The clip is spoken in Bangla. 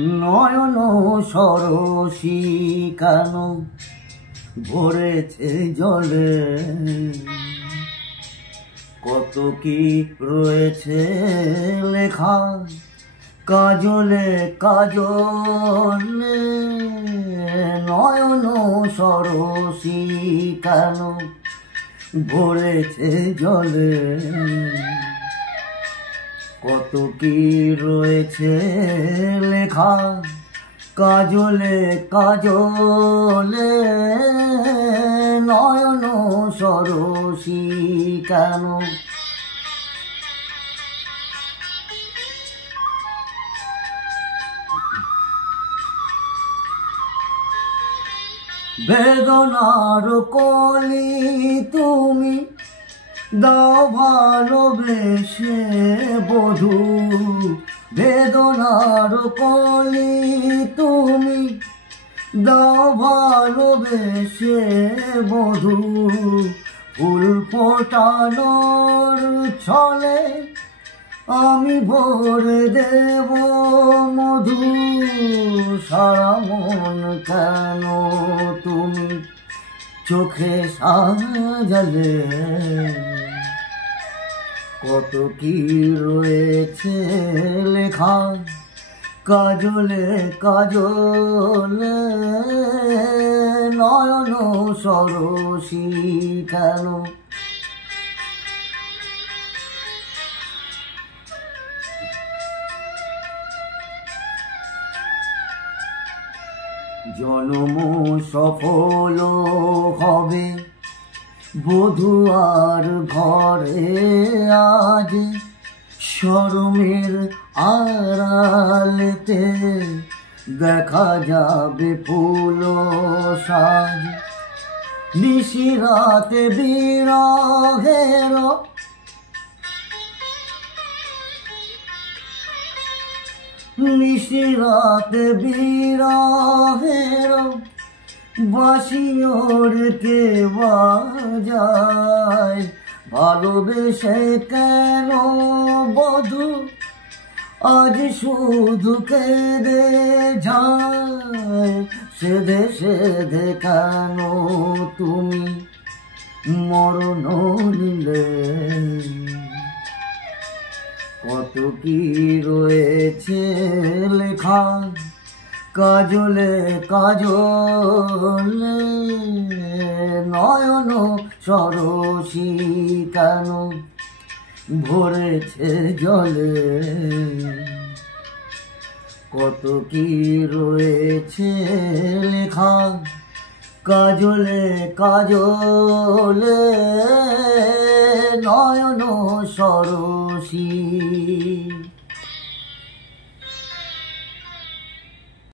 নয়ন সরসী কেন ভরেছে জলে, কত কি রয়েছে লেখা কাজলে কাজলে। নয়ন সরসী কেন ভরেছে জলে, কত কি রয়েছে লেখা কাজলে কাজলে। নয়ন সরসী কেন বেদনার কলি তুমি দাও ভালোবেসে বধূ, বেদনার কলি তুমি দাও ভালোবেসে বধূ। ফুল ফোটানোর ছলে আমি ভরে দেব মধু। সারা মন কেন তুমি চোখে সাজালে, কত কি রয়েছে লেখা কাজলে কাজলে। নয়ন সরসী কেন জনম সফল হবে বধূ আর ঘরে আজ। শরমের আড়ালেতে দেখা যাবে ফুল সাজ। নিশিরাতে বিরহের নিশিরাতে বিরহের বাঁশিওর কে বাজায়। ভালোবেসে কেন বধূ আজ শুধু কেঁদে যায়। সেধে সেধে কেন তুমি মরণ নিলে, কত কি রয়েছে লেখা কাজলে কাজলে। নয়ন সরসী কেন ভরেছে জলে, কত কি রয়েছে লেখা কাজলে কাজলে। নয়ন সরসী।